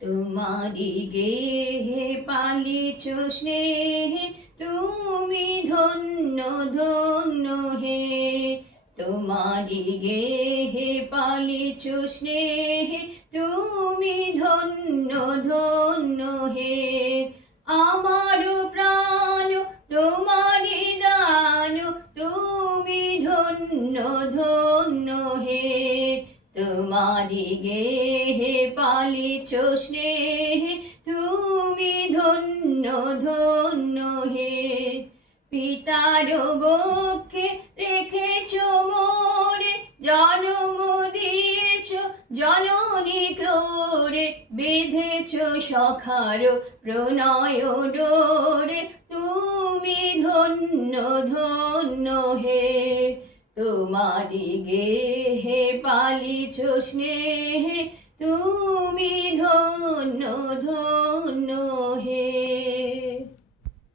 তোমারি গেহে পালিছ স্নেহে, তুমি ধন্য ধন্য হে। তোমারি গেহে পালিছ স্নেহে, তুমি ধন্য ধন্য হে। আমারও প্রাণ তোমারি দান, তুমি ধন্য ধন্য হে। তোমারি গেহে পালিছ স্নেহে, তুমি ধন্য ধন্য হে। পিতার বক্ষে রেখেছ মোরে, জন্ম দিয়েছ জননী ক্রোরে, বেঁধেছ সখার প্রণয় ডোরে, তুমি ধন্য ধন্য হে। তোমারি গেহে পালিছ স্নেহে, তুমি